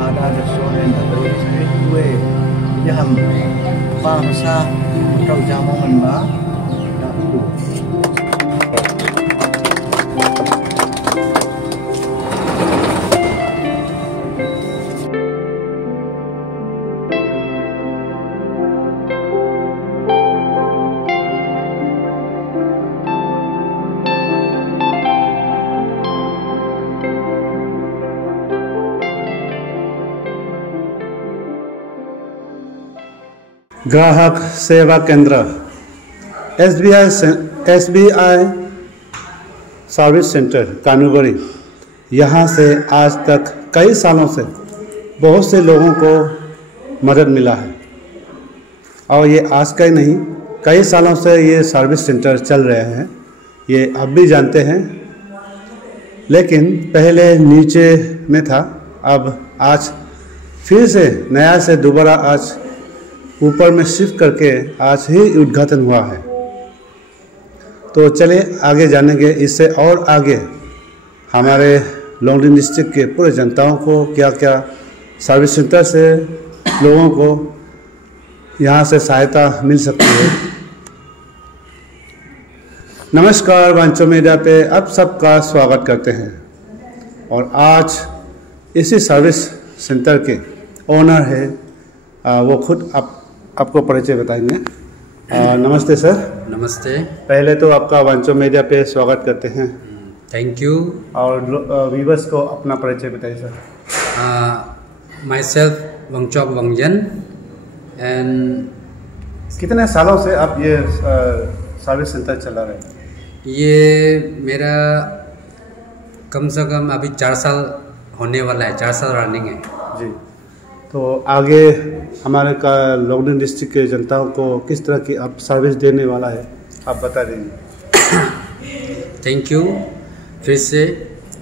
ada restoran atau street kue yang bangsa kau jamu menba dahulu. ग्राहक सेवा केंद्र SBI service centre कानूबरी। यहाँ से आज तक कई सालों से बहुत से लोगों को मदद मिला है और ये आज का ही नहीं, कई सालों से ये सर्विस सेंटर चल रहे हैं, ये अब भी जानते हैं। लेकिन पहले नीचे में था, अब आज फिर से नया से दोबारा आज ऊपर में शिफ्ट करके आज ही उद्घाटन हुआ है। तो चलिए आगे जानेंगे, इससे और आगे हमारे लोंगडिंग डिस्ट्रिक्ट के पूरे जनताओं को क्या क्या सर्विस सेंटर से लोगों को यहाँ से सहायता मिल सकती है। नमस्कार, वांचो मीडिया पे आप सबका स्वागत करते हैं। और आज इसी सर्विस सेंटर के ओनर है, वो खुद आपको परिचय बताएंगे। नमस्ते सर। नमस्ते। पहले तो आपका वांचो मीडिया पे स्वागत करते हैं। Thank you. और व्यूअर्स को अपना परिचय बताइए sir. Myself Wangchok Wangjan. And कितने सालों से आप ये सर्विस सेंटर चला रहे हैं? ये मेरा कम से कम अभी 4 साल होने वाला है, 4 साल रनिंग है जी। तो आगे हमारे का लोंगडिंग डिस्ट्रिक्ट के जनताओं को किस तरह की आप सर्विस देने वाला है, आप बता दीजिए। थैंक यू फिर से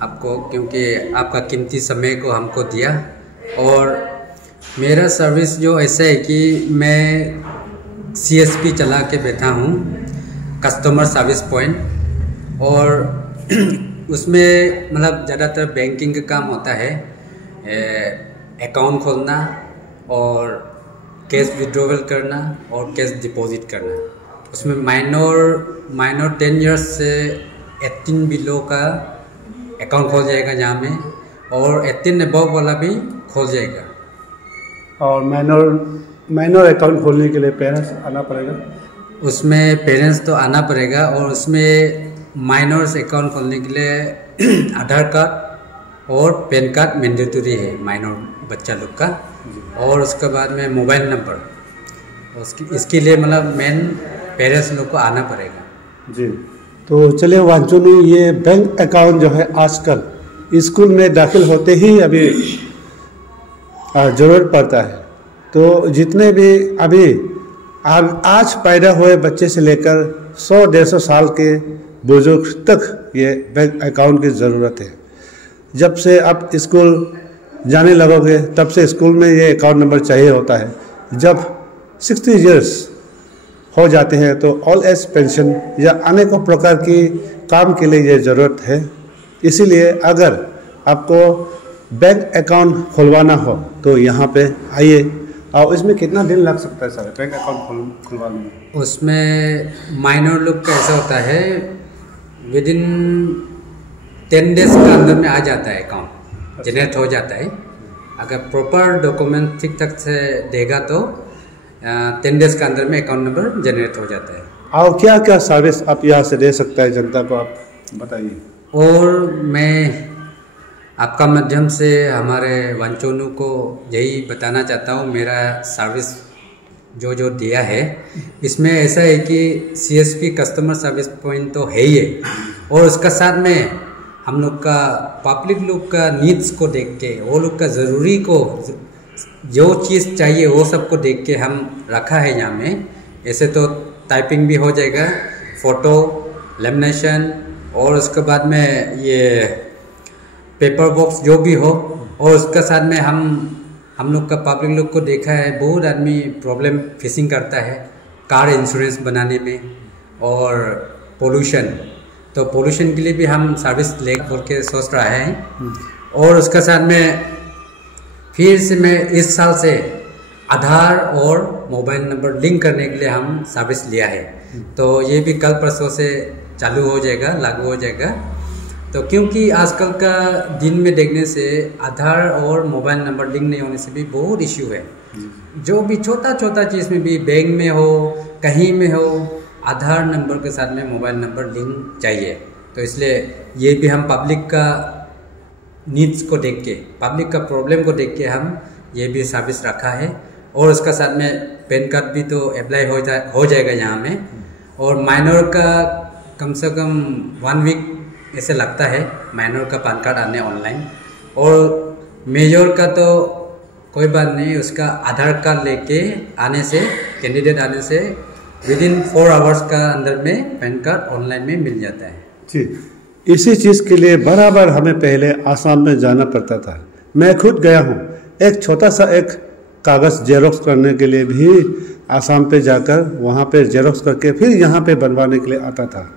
आपको, क्योंकि आपका कीमती समय को हमको दिया। और मेरा सर्विस जो ऐसा है कि मैं CSP चला के बैठा हूँ, कस्टमर सर्विस पॉइंट। और उसमें मतलब ज़्यादातर बैंकिंग का काम होता है, अकाउंट खोलना और कैश विड्रॉवल करना और कैश डिपॉजिट करना। उसमें माइनर 10 इयर्स से 18 बिलो का अकाउंट खोल जाएगा जहाँ में, और 18 अबव वाला भी खोल जाएगा। और माइनर अकाउंट खोलने के लिए पेरेंट्स आना पड़ेगा? उसमें पेरेंट्स तो आना पड़ेगा, और उसमें माइनर्स अकाउंट खोलने के लिए आधार कार्ड और पैन कार्ड मैंडेटरी है माइनर बच्चा लोग का। और उसके बाद में मोबाइल नंबर, इसके लिए मतलब मेन पेरेंट्स लोग को आना पड़ेगा जी। तो चलिए वांचो में ये बैंक अकाउंट जो है आजकल स्कूल में दाखिल होते ही अभी ज़रूरत पड़ता है। तो जितने भी अभी आज पैदा हुए बच्चे से लेकर 100-150 साल के बुजुर्ग तक ये बैंक अकाउंट की ज़रूरत है। जब से आप स्कूल जाने लगोगे तब से स्कूल में ये अकाउंट नंबर चाहिए होता है। जब 60 इयर्स हो जाते हैं तो ऑल एज पेंशन या अनेकों प्रकार की काम के लिए ये ज़रूरत है। इसीलिए अगर आपको बैंक अकाउंट खुलवाना हो तो यहाँ पे आइए। और इसमें कितना दिन लग सकता है सर बैंक अकाउंट खुलवाने में? उसमें माइनर लोग का ऐसा होता है, विदिन 10 डेज का अंदर में आ जाता है, अकाउंट जनरेट हो जाता है। अगर प्रॉपर डॉक्यूमेंट ठीक ठाक से देगा तो 10 डेज का अंदर में अकाउंट नंबर जनरेट हो जाता है। और क्या क्या सर्विस आप यहाँ से दे सकता है जनता को, आप बताइए। और मैं आपका माध्यम से हमारे वांचोनू को यही बताना चाहता हूँ, मेरा सर्विस जो दिया है इसमें ऐसा है कि CSP कस्टमर सर्विस पॉइंट तो है ही है, और उसका साथ में हम लोग का पब्लिक लोग का नीड्स को देख के, वो लोग का ज़रूरी को जो चीज़ चाहिए वो सब को देख के हम रखा है यहाँ में। ऐसे तो टाइपिंग भी हो जाएगा, फ़ोटो लेमिनेशन, और उसके बाद में ये पेपर बॉक्स जो भी हो। और उसके साथ में हम लोग का पब्लिक लोग को देखा है, बहुत आदमी प्रॉब्लम फेसिंग करता है कार इंश्योरेंस बनाने में और पोल्यूशन, तो पोल्यूशन के लिए भी हम सर्विस ले बोल के सोच रहा है। और उसके साथ में फिर से मैं इस साल से आधार और मोबाइल नंबर लिंक करने के लिए हम सर्विस लिया है। तो ये भी कल परसों से चालू हो जाएगा, लागू हो जाएगा। तो क्योंकि आजकल का दिन में देखने से आधार और मोबाइल नंबर लिंक नहीं होने से भी बहुत इश्यू है। जो भी छोटा छोटा चीज़ में भी, बैंक में हो, कहीं में हो, आधार नंबर के साथ में मोबाइल नंबर लिंक चाहिए। तो इसलिए ये भी हम पब्लिक का नीड्स को देख के, पब्लिक का प्रॉब्लम को देख के हम ये भी सर्विस रखा है। और उसका साथ में पैन कार्ड भी तो अप्लाई हो जाएगा यहाँ में। और माइनर का कम से कम 1 वीक ऐसे लगता है माइनर का पैन कार्ड आने ऑनलाइन। और मेजर का तो कोई बात नहीं, उसका आधार कार्ड लेके आने से, कैंडिडेट आने से विदिन 4 आवर्स का अंदर में पैन कार्ड ऑनलाइन में मिल जाता है। जी, इसी चीज़ के लिए बराबर हमें पहले आसाम में जाना पड़ता था। मैं खुद गया हूँ, एक छोटा सा एक कागज़ जेरोक्स करने के लिए भी आसाम पे जाकर वहाँ पे जेरोक्स करके फिर यहाँ पे बनवाने के लिए आता था।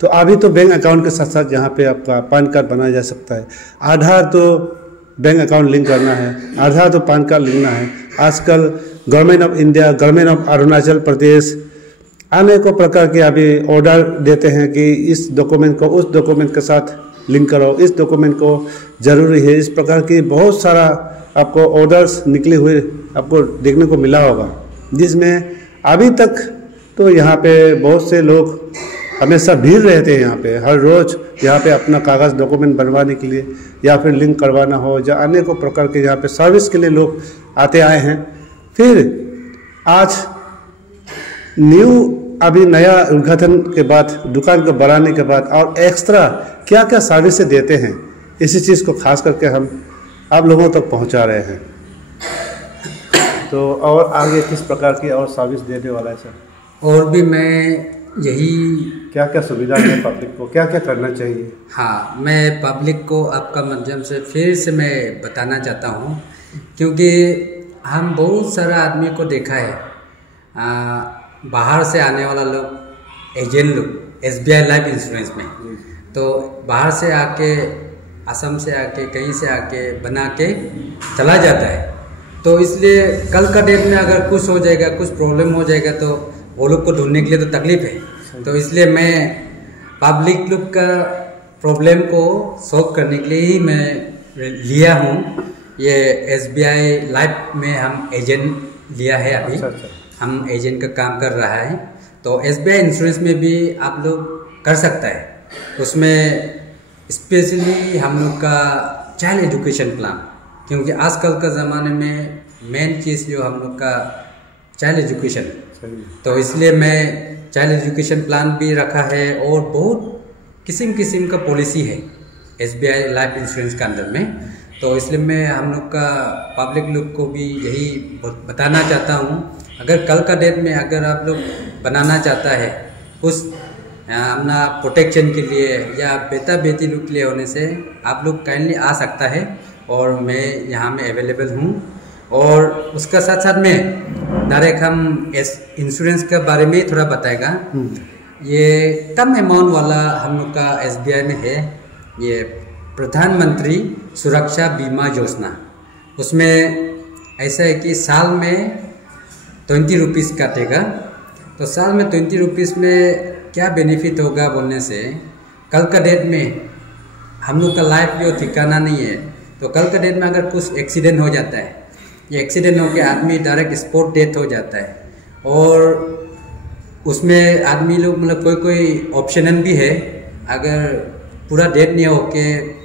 तो अभी तो बैंक अकाउंट के साथ साथ यहाँ पे आपका पैन कार्ड बनाया जा सकता है। आधार तो बैंक अकाउंट लिंक करना है, आधार तो पैन कार्ड लिखना है। आजकल government of India, government of Arunachal Pradesh अनेकों प्रकार के अभी ऑर्डर देते हैं कि इस डॉक्यूमेंट को उस डॉक्यूमेंट के साथ लिंक करो, इस डॉक्यूमेंट को ज़रूरी है। इस प्रकार की बहुत सारा आपको ऑर्डर्स निकले हुए आपको देखने को मिला होगा, जिसमें अभी तक तो यहाँ पे बहुत से लोग हमेशा भीड़ रहते हैं। यहाँ पे हर रोज़ यहाँ पे अपना कागज़ डॉक्यूमेंट बनवाने के लिए या फिर लिंक करवाना हो, या अनेकों प्रकार के यहाँ पे सर्विस के लिए लोग आते आए हैं। फिर आज अभी नया उद्घाटन के बाद, दुकान को बढ़ाने के बाद और एक्स्ट्रा क्या क्या सर्विसेज देते हैं, इसी चीज़ को खास करके हम आप लोगों तक पहुंचा रहे हैं। तो और आगे किस प्रकार की और सर्विस देने वाला है सर? और भी मैं यही, क्या क्या सुविधा है पब्लिक को, क्या क्या करना चाहिए? हाँ, मैं पब्लिक को आपका माध्यम से फिर से मैं बताना चाहता हूँ, क्योंकि हम बहुत सारा आदमी को देखा है बाहर से आने वाला लोग, एजेंट लोग, SBI लाइफ इंश्योरेंस में, तो बाहर से आके, असम से आके, कहीं से आके बना के चला जाता है। तो इसलिए कल का डेट में अगर कुछ हो जाएगा, कुछ प्रॉब्लम हो जाएगा, तो वो लोग को ढूंढने के लिए तो तकलीफ है। तो इसलिए मैं पब्लिक लोग का प्रॉब्लम को सॉल्व करने के लिए ही मैं लिया हूँ। ये SBI लाइफ में हम एजेंट लिया है अभी। अच्छा। हम एजेंट का काम कर रहा है। तो SBI इंश्योरेंस में भी आप लोग कर सकता है। उसमें स्पेशली हम लोग का चाइल्ड एजुकेशन प्लान, क्योंकि आजकल का ज़माने में मेन चीज़ जो हम लोग का चाइल्ड एजुकेशन, तो इसलिए मैं चाइल्ड एजुकेशन प्लान भी रखा है। और बहुत किस्म किस्म का पॉलिसी है SBI लाइफ इंश्योरेंस के अंदर में। तो इसलिए मैं हम लोग का पब्लिक लोग को भी यही बताना चाहता हूँ, अगर कल का डेट में अगर आप लोग बनाना चाहता है उस अपना प्रोटेक्शन के लिए या बेटा बेटी लोग के लिए होने से, आप लोग काइंडली आ सकता है। और मैं यहाँ में अवेलेबल हूँ। और उसका साथ साथ में डायरेक्ट हम इंश्योरेंस के बारे में थोड़ा बताएगा। ये कम अमाउंट वाला हम लोग का SBI में है, ये प्रधानमंत्री सुरक्षा बीमा योजना। उसमें ऐसा है कि साल में 20 रुपीज़ काटेगा। तो साल में 20 रुपीज़ में क्या बेनिफिट होगा बोलने से, कल का डेट में हम लोग का लाइफ जो ठिकाना नहीं है, तो कल का डेट में अगर कुछ एक्सीडेंट हो जाता है, ये एक्सीडेंट होकर आदमी डायरेक्ट स्पॉट डेथ हो जाता है। और उसमें आदमी लोग मतलब कोई ऑप्शनल भी है, अगर पूरा डेथ नहीं होके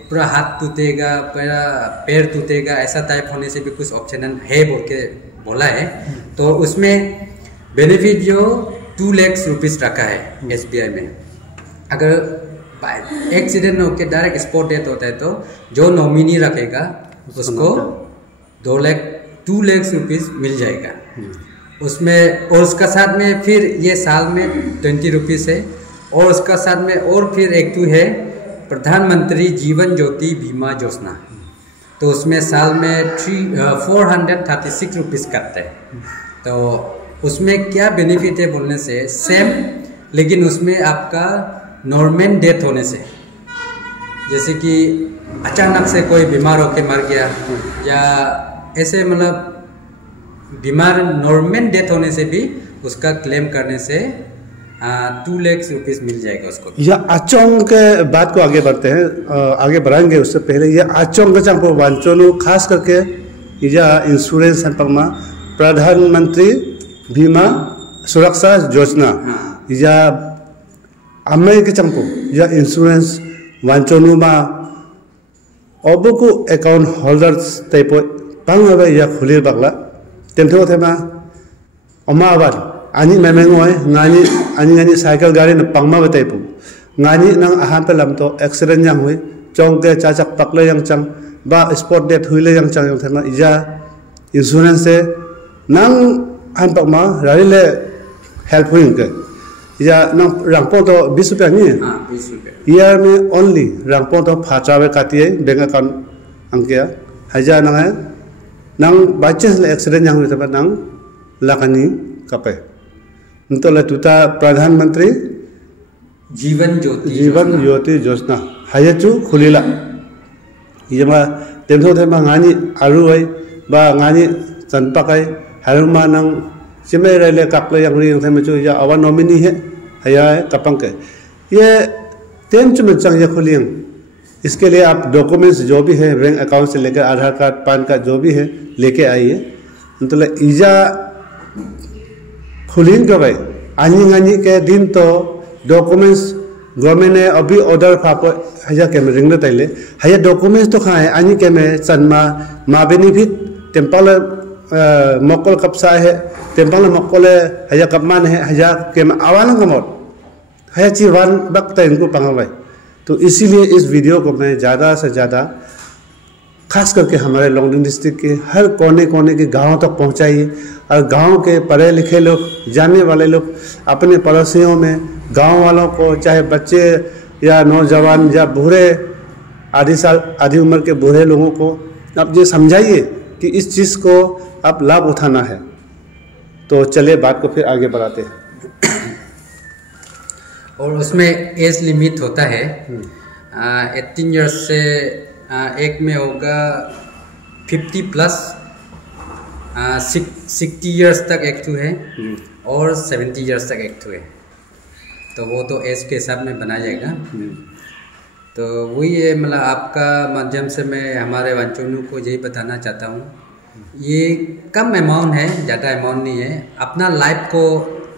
पूरा हाथ टूटेगा, पूरा पैर टूटेगा, ऐसा टाइप होने से भी कुछ ऑप्शनल है बोल के बोला है। तो उसमें बेनिफिट जो 2 लाख रुपीज़ रखा है SBI में। अगर एक्सीडेंट होकर डायरेक्ट स्पॉट डेथ होता है तो जो नॉमिनी रखेगा उसको 2 लाख रुपीज़ मिल जाएगा उसमें। और उसका साथ में फिर ये साल में 20 रुपीज़ है। और उसका साथ में और फिर एक तो है प्रधानमंत्री जीवन ज्योति बीमा योजना, तो उसमें साल में 436 रुपीज़ कटते हैं। तो उसमें क्या बेनिफिट है बोलने से सेम, लेकिन उसमें आपका नॉर्मल डेथ होने से, जैसे कि अचानक से कोई बीमार होकर मर गया या ऐसे मतलब बीमार नॉर्मल डेथ होने से भी उसका क्लेम करने से 2 लाख रुपीस मिल जाएगा उसको। यह आचोंग के बात को आगे बढ़ते हैं, आगे बढ़ाएंगे। उससे पहले यह आचोंग के चांपो वांचोनु खास करके यह इंश्योरेंस में प्रधानमंत्री बीमा सुरक्षा योजना या अमेरिका के चंपो यह इंश्योरेंस वांचोनु मा अबको अकाउंट होल्डर्स टाइप पांग या खुले बगला तेमथो थेमा अमा आबाद आनी मेमेंगोय गानी आनी साइकिल गाड़ी न पांगमा बताइपो गानी नंग अहां पे लमतो एक्सीडेंट yang हुई चौंग के चाचक पकले yang चंग बा स्पॉट डेथ हुईले yang चंग थेमा इजा इंश्योरेंस से नंग हम पकमा राइले हेल्प हुई के या नंग रंगपो तो 20 रुपया नहीं है। हां 20 रुपया ईयर में ओनली रंगपो तो फाचावे काटिए बैंक अकाउंट अंकिया हजा नंग है नंग बाइचांस एक्सीडेंट yang हुई थेमा नंग लाकनी कपे untuk letuta प्रधानमंत्री जीवन ज्योति योजना हायचु खुलीला यमा तेमथो थेमा गानी आरु है बा गानी चनपाकाय हारुमा नंग सिमे रेले काकले yang ring थेमचु या अवा नॉमिनी है हया है कपंग के ये तेम चुम चंग या खुलियंग। इसके लिए आप डॉक्यूमेंट्स जो भी है बैंक अकाउंट से लेकर आधार कार्ड पैन कार्ड जो भी है लेके आइए। मतलब ईजा खुलीन के भाई आनी के दिन तो डॉक्यूमेंट्स गवर्नमेंट ने अभी ऑर्डर फाप हजा के में रिंग तैले हया डॉक्यूमेंट्स तो खाए आनी के में सनमा मा बेनिफिट टेम्पल मक्कल कपसा है टेम्पल मक्कल हया कपमान है हजा के में आवान कमोट हया ची वन वक्त इनको पंगा भाई। तो इसीलिए इस वीडियो को मैं ज़्यादा से ज़्यादा खास करके हमारे लोंगडिंग डिस्ट्रिक्ट के हर कोने कोने के गाँव तक पहुँचाइए और गांव के पढ़े लिखे लोग जानने वाले लोग अपने पड़ोसियों में गांव वालों को चाहे बच्चे या नौजवान या बूढ़े आधी उम्र के बूढ़े लोगों को आप ये समझाइए कि इस चीज़ को आप लाभ उठाना है। तो चलिए बात को फिर आगे बढ़ाते हैं। और उसमें एज लिमिट होता है 18 ईयर्स से एक में होगा 50 प्लस 60 ईयर्स तक एक्टिव है और 70 ईयर्स तक एक्टिव है। तो वो तो एज के हिसाब में बनाया जाएगा। तो वही है मतलब आपका माध्यम से मैं हमारे वांचोनु को यही बताना चाहता हूँ, ये कम अमाउंट है, ज़्यादा अमाउंट नहीं है। अपना लाइफ को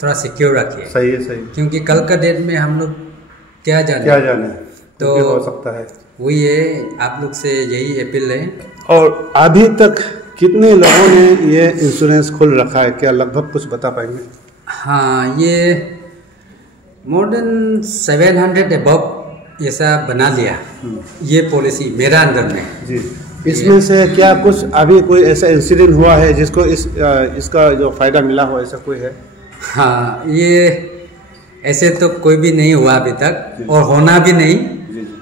थोड़ा सिक्योर रखिए। सही है, सही। क्योंकि कल का डेट में हम लोग क्या जाने तो हो सकता है। वही है, आप लोग से यही अपील है। और अभी तक कितने लोगों ने ये इंश्योरेंस खोल रखा है, क्या लगभग कुछ बता पाएंगे? हाँ, ये मोर देन 700 अबव ऐसा बना लिया ये पॉलिसी मेरा अंदर में जी। इसमें से क्या कुछ अभी कोई ऐसा इंसिडेंट हुआ है जिसको इसका जो फायदा मिला हो, ऐसा कोई है? हाँ, ये ऐसे तो कोई भी नहीं हुआ अभी तक और होना भी नहीं,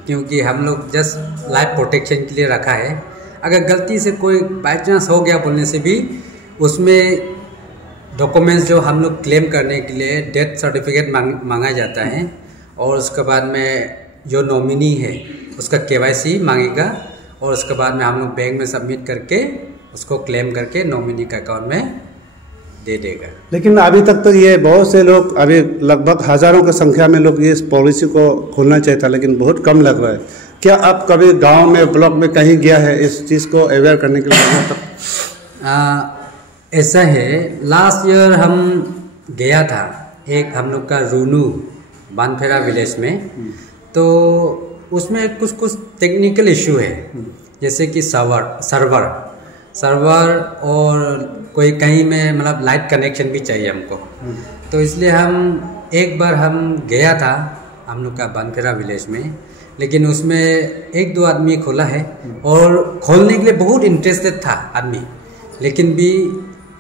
क्योंकि हम लोग जस्ट लाइफ प्रोटेक्शन के लिए रखा है। अगर गलती से कोई बाई चांस हो गया बोलने से भी उसमें डॉक्यूमेंट्स जो हम लोग क्लेम करने के लिए डेथ सर्टिफिकेट मांगा जाता है और उसके बाद में जो नॉमिनी है उसका KYC मांगेगा और उसके बाद में हम लोग बैंक में सबमिट करके उसको क्लेम करके नॉमिनी का अकाउंट में दे देगा। लेकिन अभी तक तो ये बहुत से लोग, अभी लगभग हजारों की संख्या में लोग ये इस पॉलिसी को खोलना चाहिए था, लेकिन बहुत कम लग रहा है। क्या आप कभी गांव में, ब्लॉक में कहीं गया है इस चीज़ को अवेयर करने के लिए? ऐसा है, लास्ट ईयर हम गया था एक हम लोग का रूनू बानफेरा विलेज में, तो उसमें कुछ टेक्निकल इशू है, जैसे कि सर्वर और कोई कहीं में मतलब लाइट कनेक्शन भी चाहिए हमको। तो इसलिए हम एक बार हम गया था हम लोग का बानफेरा विलेज में, लेकिन उसमें 1-2 आदमी खोला है और खोलने के लिए बहुत इंटरेस्टेड था आदमी, लेकिन भी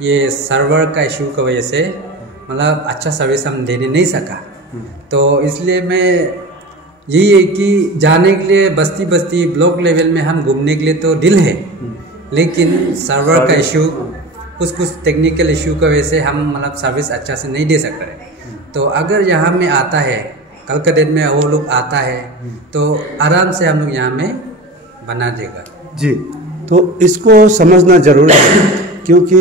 ये सर्वर का इशू की वजह से मतलब अच्छा सर्विस हम देने नहीं सका। तो इसलिए मैं यही है कि जाने के लिए बस्ती बस्ती ब्लॉक लेवल में हम घूमने के लिए तो दिल है, लेकिन सर्वर का इशू कुछ टेक्निकल इशू की वजह से हम मतलब सर्विस अच्छा से नहीं दे सक रहे। तो अगर यहाँ में आता है, कल के दिन में वो लोग आता है तो आराम से हम लोग यहाँ में बना देगा जी। तो इसको समझना जरूरी है, क्योंकि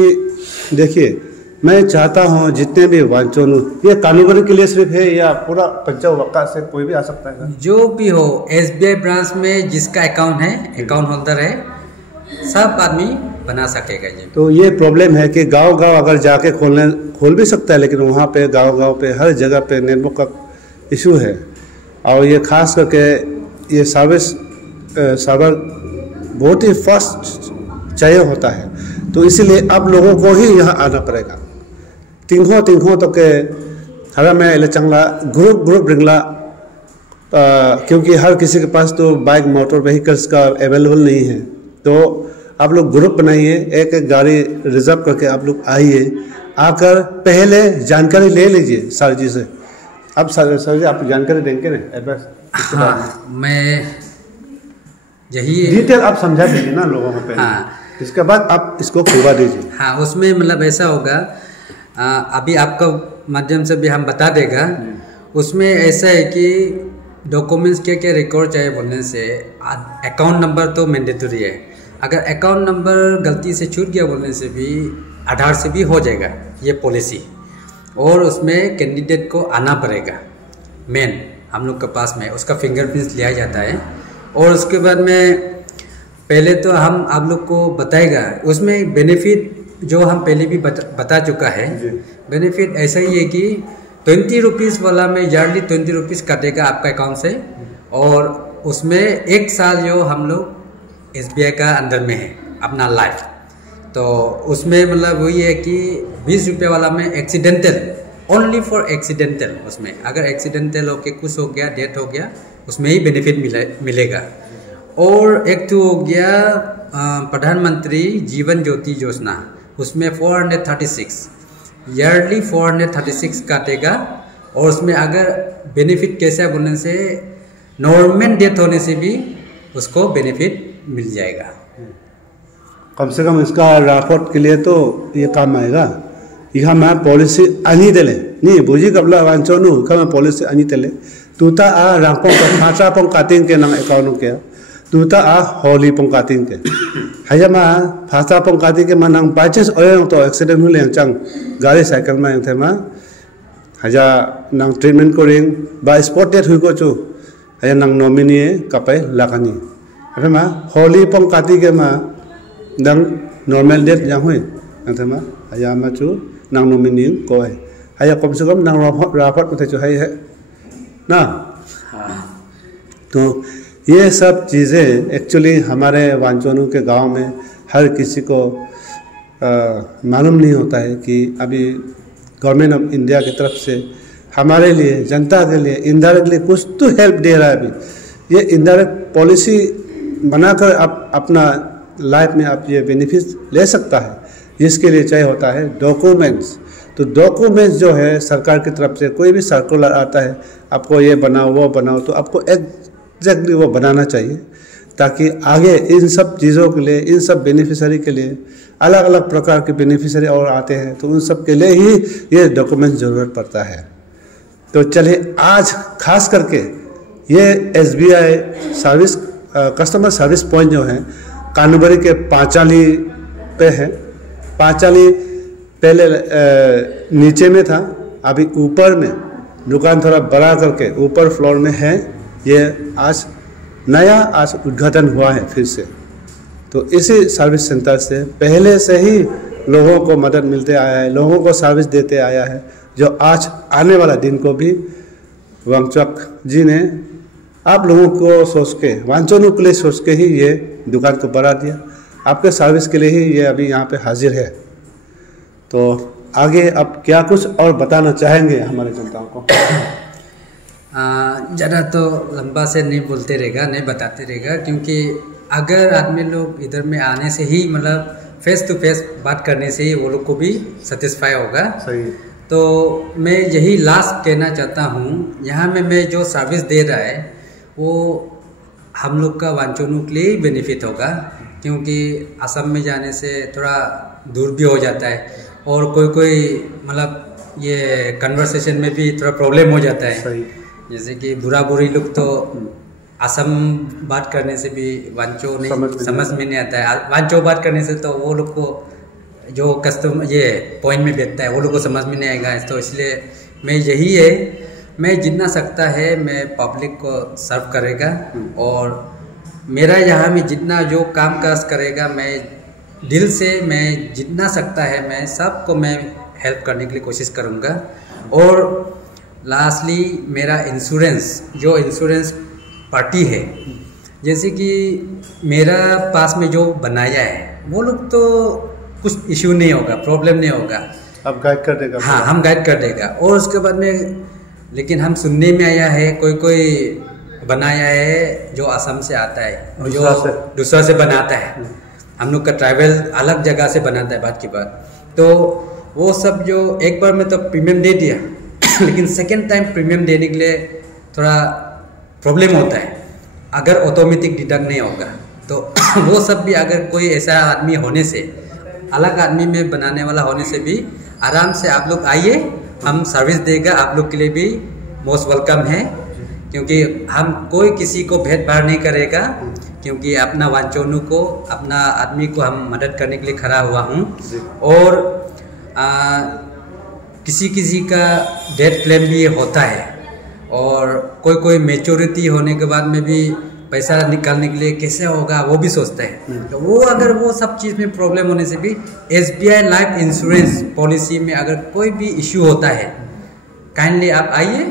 देखिए मैं चाहता हूँ जितने भी वांचोनू, ये कानूबरी के लिए सिर्फ है या पूरा पंचावक्का से कोई भी आ सकता है? जो भी हो, SBI ब्रांच में जिसका अकाउंट है, अकाउंट होल्डर है, सब आदमी बना सकेगा ये। तो ये प्रॉब्लम है कि गांव-गांव अगर जाके खोल भी सकता है, लेकिन वहाँ पे गांव-गांव पे हर जगह पे नेटवर्क का इशू है, और ये खास करके ये सर्वर बहुत ही फास्ट चाहिए होता है, तो इसीलिए अब लोगों को ही यहाँ आना पड़ेगा। तिंखों तो के हरा में ले चंगला ग्रुप रिंगला, क्योंकि हर किसी के पास तो बाइक मोटर व्हीकल्स का अवेलेबल नहीं है, तो आप लोग ग्रुप बनाइए, एक एक गाड़ी रिजर्व करके आप लोग आइए, आकर पहले जानकारी ले लीजिए सर जी से। अब सर जी आप जानकारी देंगे ना एड्रेस? हाँ, मैं यही डिटेल आप समझा दीजिए ना लोगों को पहले। हाँ, इसके बाद आप इसको खुलवा दीजिए। हाँ, उसमें मतलब ऐसा होगा, अभी आपका माध्यम से भी हम बता देगा। उसमें ऐसा है कि डॉक्यूमेंट्स क्या क्या रिकॉर्ड चाहिए बोलने से, अकाउंट नंबर तो मैंडेटरी है, अगर अकाउंट नंबर गलती से छूट गया बोलने से भी आधार से भी हो जाएगा ये पॉलिसी, और उसमें कैंडिडेट को आना पड़ेगा मेन हम लोग के पास में, उसका फिंगरप्रिंट्स लिया जाता है, और उसके बाद में पहले तो हम आप लोग को बताएगा उसमें बेनिफिट जो हम पहले भी बता चुका है। बेनिफिट ऐसा ही है कि 20 रुपीज़ वाला में यार्डली 20 रुपीज़ काटेगा आपका अकाउंट से, और उसमें 1 साल जो हम लोग SBI का अंदर में है अपना लाइफ, तो उसमें मतलब वही है कि 20 रुपये वाला में एक्सीडेंटल, ओनली फॉर एक्सीडेंटल, उसमें अगर एक्सीडेंटल होके कुछ हो गया, डेथ हो गया, उसमें ही बेनिफिट मिलेगा। और एक तो हो गया प्रधानमंत्री जीवन ज्योति योजना, उसमें 436 ईयरली 436 काटेगा, और उसमें अगर बेनिफिट कैसा बोलने से नॉर्मल डेथ होने से भी उसको बेनिफिट मिल जाएगा। कम से कम इसका राफट के लिए तो ये काम आएगा। यहाँ मैं पॉलिसी आनी देले नहीं बुझी कबला वांचोनु कम पॉलिसी आनी तेले तुता आ रांपों का फाटा पों काटिंग के नंग अकाउंट के तुता आ होली पों काटिंग के हयमा फाटा पों काटिंग के मनंग बाइचेस ओय तो एक्सीडेंट हुले चंग गाड़ी साइकिल में थे मा हजा नंग ट्रीटमेंट कोरिंग बा स्पॉट डेट हुई को चु हया नंग नॉमिनी कपै लाकानी अफेमा होली पों काटिंग के मा नंग नॉर्मल डेट जा हुई अंतमा हया मा चु नंग नॉमिनी को है हया कम से कम नंग राफट उठे चु है ना। तो ये सब चीज़ें एक्चुअली हमारे वांचोनू के गांव में हर किसी को मालूम नहीं होता है कि अभी गवर्नमेंट ऑफ इंडिया की तरफ से हमारे लिए जनता के लिए इनडायरेक्टली कुछ तो हेल्प दे रहा है। अभी ये इनडायरेक्ट पॉलिसी बनाकर आप अपना लाइफ में आप ये बेनिफिट ले सकता है, जिसके लिए चाहिए होता है डॉक्यूमेंट्स। तो डॉक्यूमेंट्स जो है सरकार की तरफ से कोई भी सर्कुलर आता है आपको ये बनाओ वो बनाओ, तो आपको एग्जैक्टली वो बनाना चाहिए, ताकि आगे इन सब चीज़ों के लिए इन सब बेनिफिशियरी के लिए अलग अलग प्रकार के बेनिफिशियरी और आते हैं, तो उन सब के लिए ही ये डॉक्यूमेंट्स ज़रूरत पड़ता है। तो चलिए आज खास करके ये SBI service customer service point जो है कानूबरी के पांचाली पे है। पांचाली पहले नीचे में था, अभी ऊपर में दुकान थोड़ा बड़ा करके ऊपर फ्लोर में है। ये आज नया उद्घाटन हुआ है फिर से। तो इसी सर्विस सेंटर से पहले से ही लोगों को मदद मिलते आया है, लोगों को सर्विस देते आया है, जो आज आने वाला दिन को भी वांगचुक जी ने आप लोगों को सोच के वांचोनू के लिए सोच के ही ये दुकान को बढ़ा दिया, आपके सर्विस के लिए ही ये अभी यहाँ पे हाजिर है। तो आगे अब क्या कुछ और बताना चाहेंगे हमारे जनताओं को? ज़्यादा तो लंबा से नहीं बोलते रहेगा, नहीं बताते रहेगा, क्योंकि अगर आदमी लोग इधर में आने से ही मतलब फेस टू फेस बात करने से ही वो लोग को भी सेटिस्फाई होगा। सही। तो मैं यही लास्ट कहना चाहता हूँ, यहाँ में मैं जो सर्विस दे रहा है वो हम लोग का वांचोनू के लिए बेनिफिट होगा, क्योंकि असम में जाने से थोड़ा दूर भी हो जाता है, और कोई मतलब ये कन्वर्सेशन में भी थोड़ा प्रॉब्लम हो जाता है। सही। जैसे कि बुरा बुरी लोग तो असम बात करने से भी वांचो नहीं समझ में नहीं आता है। वांचो बात करने से तो वो लोग को जो कस्टम ये पॉइंट में बैठता है वो लोग को समझ में नहीं आएगा। तो इसलिए मैं यही है, मैं जितना सकता है मैं पब्लिक को सर्व करेगा, और मेरा यहाँ में जितना जो काम काज करेगा मैं दिल से, मैं जितना सकता है मैं सबको मैं हेल्प करने के लिए कोशिश करूँगा। और लास्टली मेरा इंश्योरेंस, जो इंश्योरेंस पार्टी है, जैसे कि मेरा पास में जो बनाया है वो लोग तो कुछ इश्यू नहीं होगा, प्रॉब्लम नहीं होगा, आप गाइड कर देगा। हाँ, हम गाइड कर देगा। और उसके बाद में लेकिन हम सुनने में आया है कोई बनाया है जो असम से आता है और जो दूसरा से बनाता है, हम लोग का ट्राइबल अलग जगह से बनाता है बात की बात। तो वो सब जो एक बार में तो प्रीमियम दे दिया लेकिन सेकेंड टाइम प्रीमियम देने के लिए थोड़ा प्रॉब्लम होता है अगर ऑटोमेटिक डिडक्ट नहीं होगा। तो वो सब भी अगर कोई ऐसा आदमी होने से, अलग आदमी में बनाने वाला होने से भी आराम से आप लोग आइए, हम सर्विस देगा, आप लोग के लिए भी मोस्ट वेलकम है, क्योंकि हम कोई किसी को भेदभाव नहीं करेगा, क्योंकि अपना वांचोनू को, अपना आदमी को हम मदद करने के लिए खड़ा हुआ हूँ। और किसी का डेथ क्लेम भी होता है, और कोई मेच्योरिटी होने के बाद में भी पैसा निकालने के लिए कैसे होगा वो भी सोचते हैं। तो वो अगर वो सब चीज़ में प्रॉब्लम होने से भी SBI लाइफ इंश्योरेंस पॉलिसी में अगर कोई भी इश्यू होता है, काइंडली आप आइए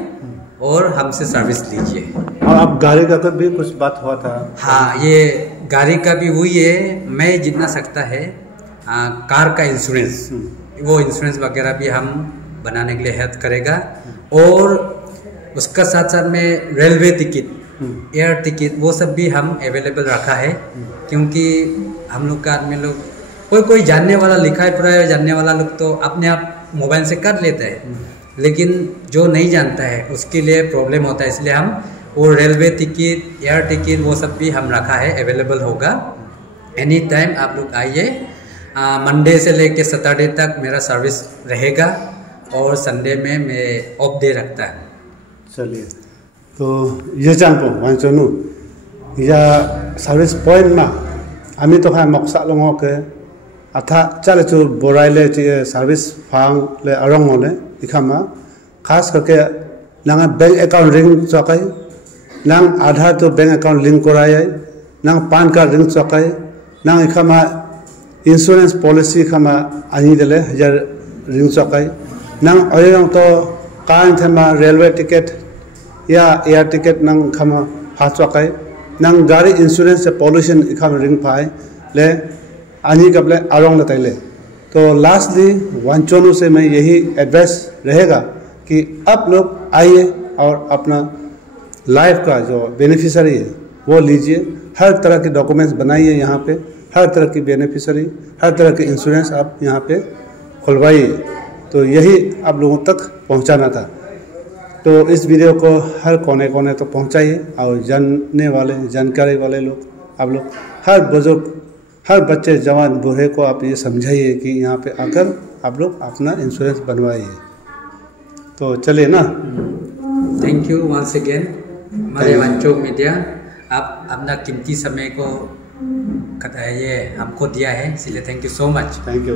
और हमसे सर्विस लीजिए। और आप गाड़ी का भी कुछ बात हुआ था? हाँ, ये गाड़ी का भी हुई है। मैं जितना सकता है कार का इंश्योरेंस, वो इंश्योरेंस वगैरह भी हम बनाने के लिए हेल्प करेगा। और उसका साथ साथ में रेलवे टिकट, एयर टिकट, वो सब भी हम अवेलेबल रखा है, क्योंकि हम लोग का आदमी लोग कोई जानने वाला, लिखा है पूरा जानने वाला लोग तो अपने आप मोबाइल से कर लेता है, लेकिन जो नहीं जानता है उसके लिए प्रॉब्लम होता है। इसलिए हम वो रेलवे टिकट, एयर टिकट, वो सब भी हम रखा है, अवेलेबल होगा एनी टाइम। आप लोग आइए। मंडे से लेके सैटरडे तक मेरा सर्विस रहेगा, और संडे में मैं ऑफ डे रखता है। चलिए, तो ये जानपो वांचोनू या सर्विस पॉइंट में आमी तो खाय मक्सा लोगों के अथा चले तो बोराइले सर्विस फांग ले अरंग होले इखामा खास करके नंगा बैंक अकाउंट रिंग चकाई, नंग आधार तो बैंक अकाउंट लिंक कराए, नंग पान कार्ड रिंग चकाई, नंग इखामा इंश्योरेंस पॉलिसी खामा आनी दिले हजार रिंग चकाई, नंग अयरंग तो कार थेमा रेलवे टिकट या एयर टिकट नंग खामा हाथ चकाई, नंग गाड़ी इंश्योरेंस से पॉल्यूशन इखामा रिंग पाए ले आनी कपले अरंग लताइले। तो लास्टली वांचोनू से मैं यही एडवाइस रहेगा कि आप लोग आइए और अपना लाइफ का जो बेनिफिशियरी है वो लीजिए। हर तरह के डॉक्यूमेंट्स बनाइए यहाँ पे, हर तरह की बेनिफिशियरी, हर तरह के इंश्योरेंस आप यहाँ पे खुलवाइए। तो यही आप लोगों तक पहुँचाना था। तो इस वीडियो को हर कोने कोने तक पहुँचाइए, और जानने वाले, जानकारी वाले लोग, आप लोग, हर बुजुर्ग, हर बच्चे, जवान, बूढ़े को आप ये समझाइए कि यहाँ पे आकर आप लोग अपना इंश्योरेंस बनवाइए। तो चलिए ना। थैंक यू वंस अगेन हमारे वांचो मीडिया, आप अपना कीमती समय को ये हमको दिया है, इसलिए thank you so much. Thank you.